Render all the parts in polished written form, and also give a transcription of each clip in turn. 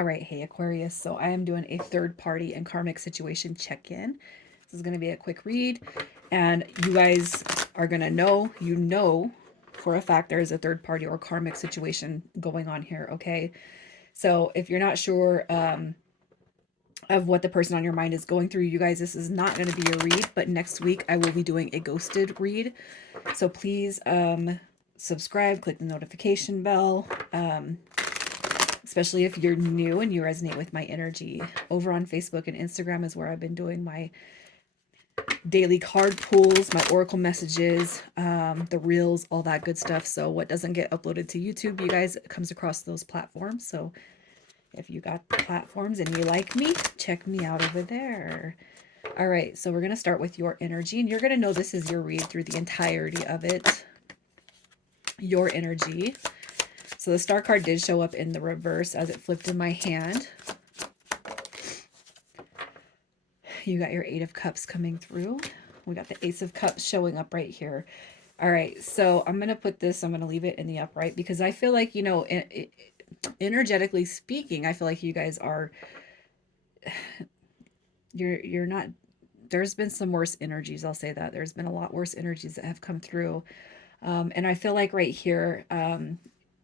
All right, hey Aquarius. So I am doing a third party and karmic situation check-in. This is going to be a quick read, and you guys are going to know, for a fact there is a third party or karmic situation going on here, okay? So if you're not sure of what the person on your mind is going through, you guys, this is not going to be a read, but next week I will be doing a ghosted read. So please subscribe, click the notification bell. Especially if you're new and you resonate with my energy. Over on Facebook and Instagram is where I've been doing my daily card pulls, my oracle messages, the reels, all that good stuff. So what doesn't get uploaded to YouTube, you guys, it comes across those platforms. So if you got platforms and you like me, check me out over there. All right, so we're going to start with your energy, and you're going to know this is your read through the entirety of it. Your energy. So the star card did show up in the reverse as it flipped in my hand. You got your Eight of Cups coming through. We got the Ace of Cups showing up right here. All right, so I'm going to put this, I'm going to leave it in the upright because I feel like, energetically speaking, I feel like you guys are, you're not, there's been some worse energies. I'll say that. There's been a lot worse energies that have come through. And I feel like right here,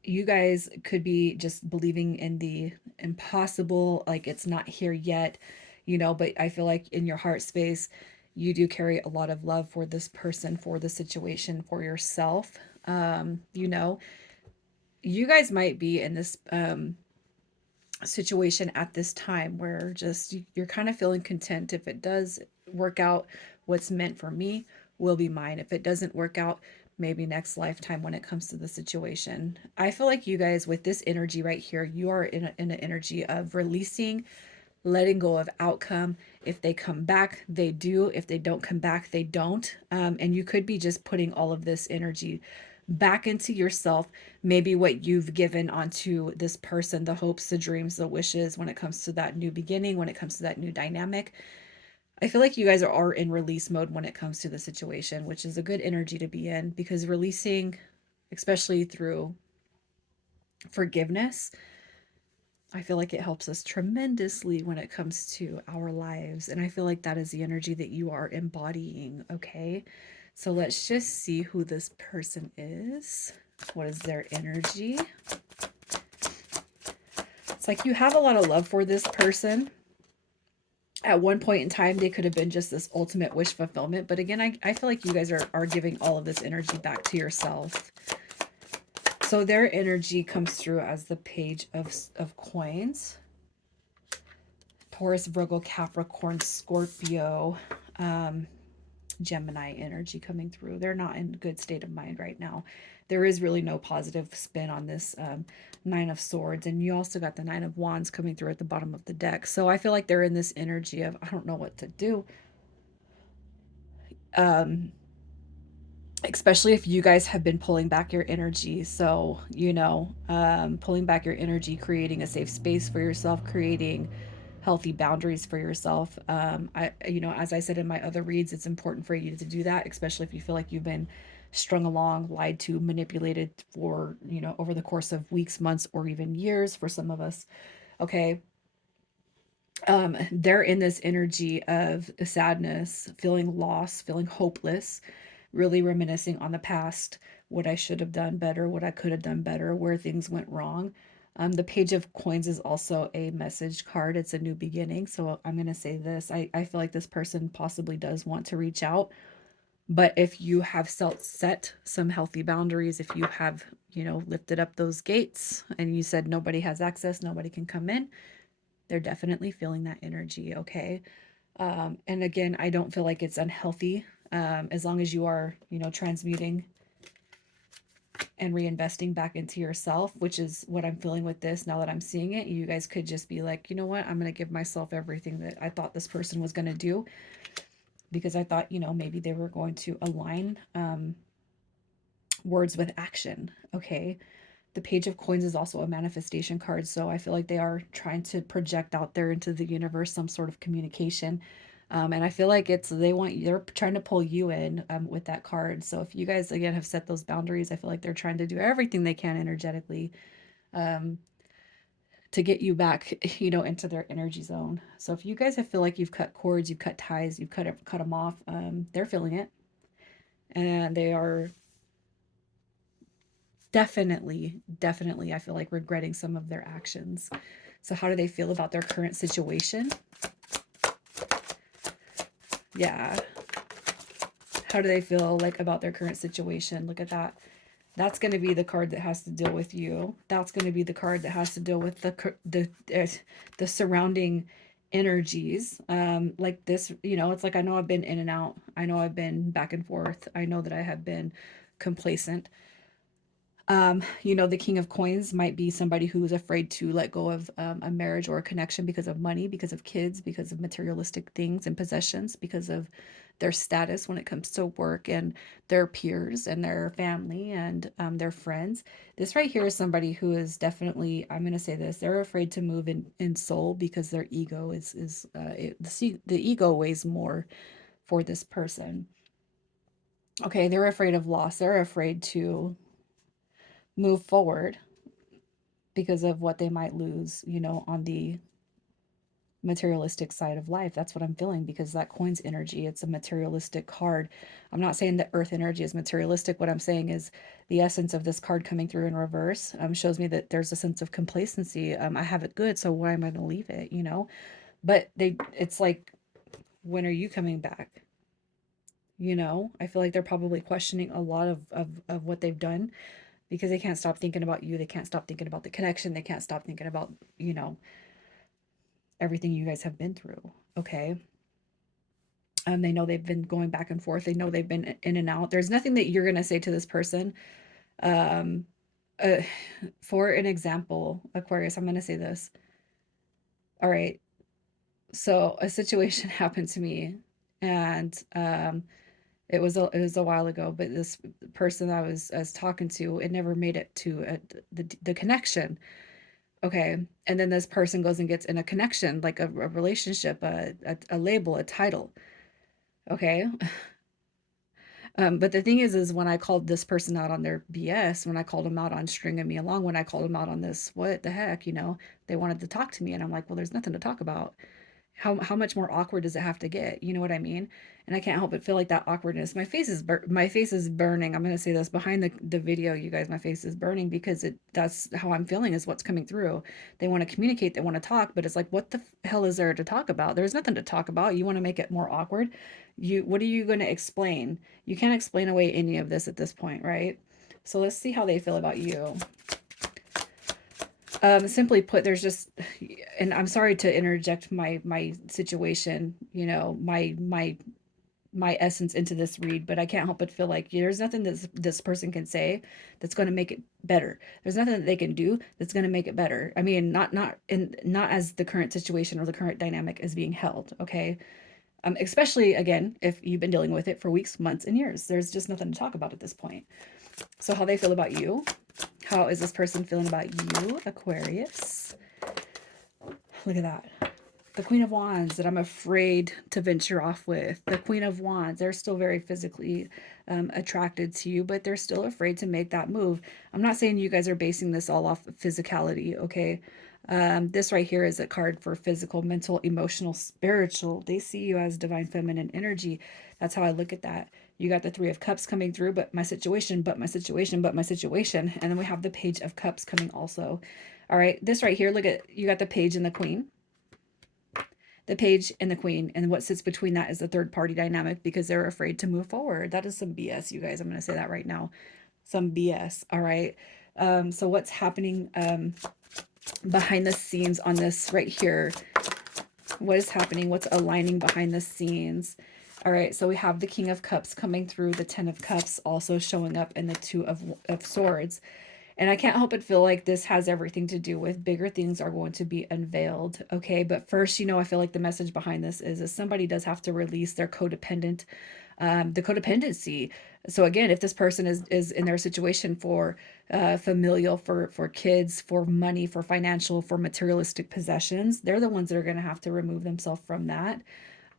you guys could be just believing in the impossible, like it's not here yet, but I feel like in your heart space, you do carry a lot of love for this person, for the situation, for yourself. You guys might be in this situation at this time where just you're kind of feeling content. If it does work out, what's meant for me will be mine. If it doesn't work out, maybe next lifetime when it comes to the situation. I feel like you guys with this energy right here, you are in an energy of releasing, letting go of outcome. If they come back, they do. If they don't come back, they don't. And you could be just putting all of this energy back into yourself, maybe what you've given onto this person, the hopes, the dreams, the wishes, when it comes to that new beginning, when it comes to that new dynamic. I feel like you guys are in release mode when it comes to the situation, which is a good energy to be in because releasing, especially through forgiveness, I feel like it helps us tremendously when it comes to our lives. And I feel like that is the energy that you are embodying. Okay. So let's just see who this person is. What is their energy? It's like you have a lot of love for this person. At one point in time, they could have been just this ultimate wish fulfillment. But again, I feel like you guys are giving all of this energy back to yourself. So their energy comes through as the Page of Coins. Taurus, Virgo, Capricorn, Scorpio, Gemini energy coming through. They're not in a good state of mind right now. There is really no positive spin on this Nine of Swords. And you also got the Nine of Wands coming through at the bottom of the deck. So I feel like they're in this energy of, I don't know what to do. Especially if you guys have been pulling back your energy. So, pulling back your energy, creating a safe space for yourself, creating healthy boundaries for yourself. As I said in my other reads, it's important for you to do that, especially if you feel like you've been strung along, lied to, manipulated for, over the course of weeks, months, or even years for some of us. Okay. They're in this energy of sadness, feeling lost, feeling hopeless, really reminiscing on the past, what I should have done better, what I could have done better, where things went wrong. The Page of Coins is also a message card. It's a new beginning. So I'm going to say this. I feel like this person possibly does want to reach out. But if you have set some healthy boundaries, if you have, lifted up those gates and you said nobody has access, nobody can come in, they're definitely feeling that energy. Okay. And again, I don't feel like it's unhealthy as long as you are, transmuting and reinvesting back into yourself, which is what I'm feeling with this. Now that I'm seeing it, you guys could just be like, you know what, I'm going to give myself everything that I thought this person was going to do because I thought, maybe they were going to align words with action. Okay. The Page of Coins is also a manifestation card. So I feel like they are trying to project out there into the universe some sort of communication. And I feel like they're trying to pull you in with that card. So if you guys, again, have set those boundaries, I feel like they're trying to do everything they can energetically to to get you back, into their energy zone. So if you guys have feel like you've cut cords, you've cut ties, you've cut them off, they're feeling it, and they are definitely, I feel like regretting some of their actions. So how do they feel about their current situation? Yeah. How do they feel like about their current situation? Look at that. That's going to be the card that has to deal with you. That's going to be the card that has to deal with the surrounding energies. Like this, it's like I know I've been in and out. I know I've been back and forth. I know that I have been complacent. The King of Coins might be somebody who is afraid to let go of a marriage or a connection because of money, because of kids, because of materialistic things and possessions, because of their status when it comes to work and their peers and their family and their friends. This right here is somebody who is definitely, I'm going to say this, they're afraid to move in soul because their ego the ego weighs more for this person. Okay, they're afraid of loss. They're afraid to move forward because of what they might lose, on the materialistic side of life. That's what I'm feeling because that coin's energy, it's a materialistic card. I'm not saying that earth energy is materialistic. What I'm saying is the essence of this card coming through in reverse shows me that there's a sense of complacency. I have it good, so why am I going to leave it? But it's like, when are you coming back? I feel like they're probably questioning a lot of what they've done because they can't stop thinking about you. They can't stop thinking about the connection. They can't stop thinking about, everything you guys have been through. Okay. They know they've been going back and forth. They know they've been in and out. There's nothing that you're going to say to this person. Um, uh, for an example, Aquarius, I'm going to say this. All right. So a situation happened to me, and it was a while ago, but this person I was talking to, it never made it to the connection. Okay. And then this person goes and gets in a connection, like a relationship, a label, a title. Okay. But the thing is when I called this person out on their BS, when I called them out on stringing me along, when I called them out on this, what the heck, they wanted to talk to me. And I'm like, well, there's nothing to talk about. How much more awkward does it have to get? You know what I mean? And I can't help but feel like that awkwardness. My face is burning. I'm gonna say this behind the video, you guys. My face is burning because that's how I'm feeling is what's coming through. They want to communicate, they want to talk, but it's like, what the hell is there to talk about? There's nothing to talk about. You want to make it more awkward. What are you going to explain? You can't explain away any of this at this point, right? So let's see how they feel about you. Simply put, there's just, and I'm sorry to interject my situation, my essence into this read, but I can't help but feel like there's nothing that this person can say that's going to make it better. There's nothing that they can do that's going to make it better. I mean, not as the current situation or the current dynamic is being held. Okay. Especially again, if you've been dealing with it for weeks, months, and years, there's just nothing to talk about at this point. So how they feel about you? How is this person feeling about you, Aquarius? Look at that. The Queen of Wands that I'm afraid to venture off with. The Queen of Wands, they're still very physically attracted to you, but they're still afraid to make that move. I'm not saying you guys are basing this all off of physicality, okay? This right here is a card for physical, mental, emotional, spiritual. They see you as divine feminine energy. That's how I look at that. You got the Three of Cups coming through, but my situation, but my situation, but my situation. And then we have the Page of Cups coming also. All right, this right here, look at, you got the Page and the Queen. The Page and the Queen, and what sits between that is the third party dynamic because they're afraid to move forward. That is some BS, you guys. I'm going to say that right now. Some BS. All right. So what's happening behind the scenes on this right here? What is happening? What's aligning behind the scenes? All right, so we have the King of Cups coming through, the Ten of Cups also showing up, and the Two of Swords. And I can't help but feel like this has everything to do with bigger things are going to be unveiled. Okay. But first, I feel like the message behind this is somebody does have to release their the codependency. So again, if this person is in their situation for familial, for kids, for money, for financial, for materialistic possessions, they're the ones that are going to have to remove themselves from that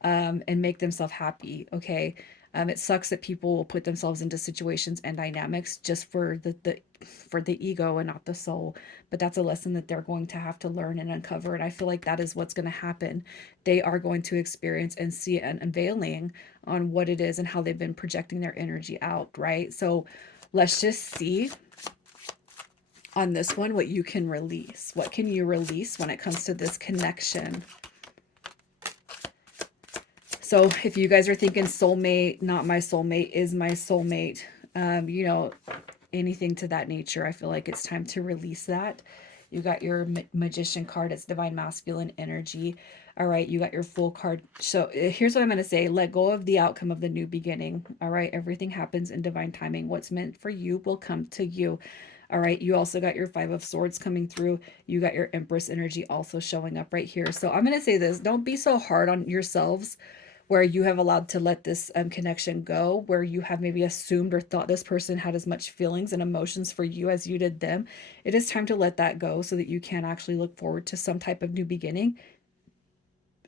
and make themselves happy. Okay. It sucks that people will put themselves into situations and dynamics just for the ego and not the soul. But that's a lesson that they're going to have to learn and uncover. And I feel like that is what's going to happen. They are going to experience and see an unveiling on what it is and how they've been projecting their energy out, right? So let's just see on this one what you can release. What can you release when it comes to this connection? So if you guys are thinking soulmate, not my soulmate, is my soulmate, you know, anything to that nature, I feel like it's time to release that. You got your magician card, it's divine masculine energy. All right, you got your full card. So here's what I'm going to say: let go of the outcome of the new beginning. All right, everything happens in divine timing. What's meant for you will come to you. All right, you also got your Five of Swords coming through. You got your Empress energy also showing up right here. So I'm going to say this: don't be so hard on yourselves where you have allowed to let this connection go, where you have maybe assumed or thought this person had as much feelings and emotions for you as you did them. It is time to let that go so that you can actually look forward to some type of new beginning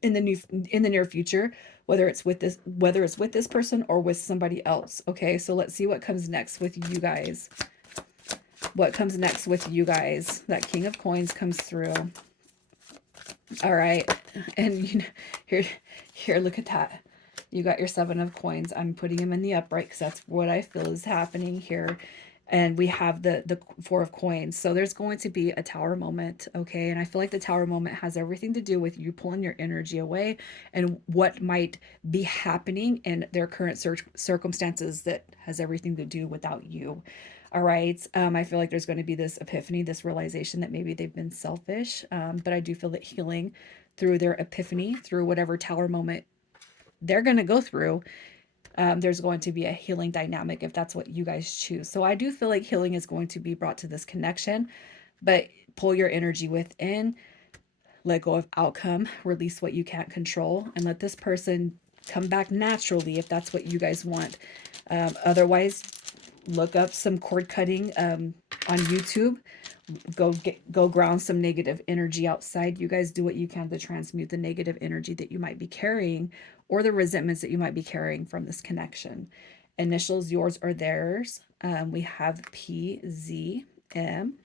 in the near future, whether it's with this person or with somebody else. Okay, so let's see what comes next with you guys. What comes next with you guys? That King of Coins comes through. All right, and you know, here, look at that. You got your Seven of Coins. I'm putting him in the upright because that's what I feel is happening here. And we have the Four of Coins. So there's going to be a tower moment, okay? And I feel like the tower moment has everything to do with you pulling your energy away and what might be happening in their current circumstances that has everything to do without you. All right. I feel like there's going to be this epiphany, this realization that maybe they've been selfish. But I do feel that healing through their epiphany, through whatever tower moment they're going to go through, there's going to be a healing dynamic if that's what you guys choose. So I do feel like healing is going to be brought to this connection, but pull your energy within, let go of outcome, release what you can't control, and let this person come back naturally if that's what you guys want. Otherwise, look up some cord cutting on YouTube. Go ground some negative energy outside. You guys do what you can to transmute the negative energy that you might be carrying or the resentments that you might be carrying from this connection. Initials, yours or theirs. We have P, Z, M,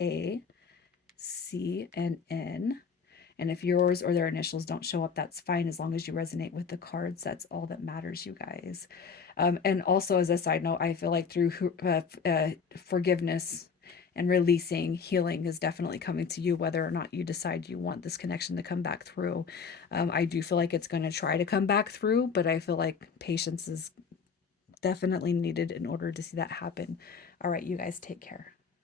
A, C, and N. And if yours or their initials don't show up, that's fine. As long as you resonate with the cards, that's all that matters, you guys. And also, as a side note, I feel like through forgiveness and releasing, healing is definitely coming to you, whether or not you decide you want this connection to come back through. I do feel like it's going to try to come back through, but I feel like patience is definitely needed in order to see that happen. All right, you guys take care.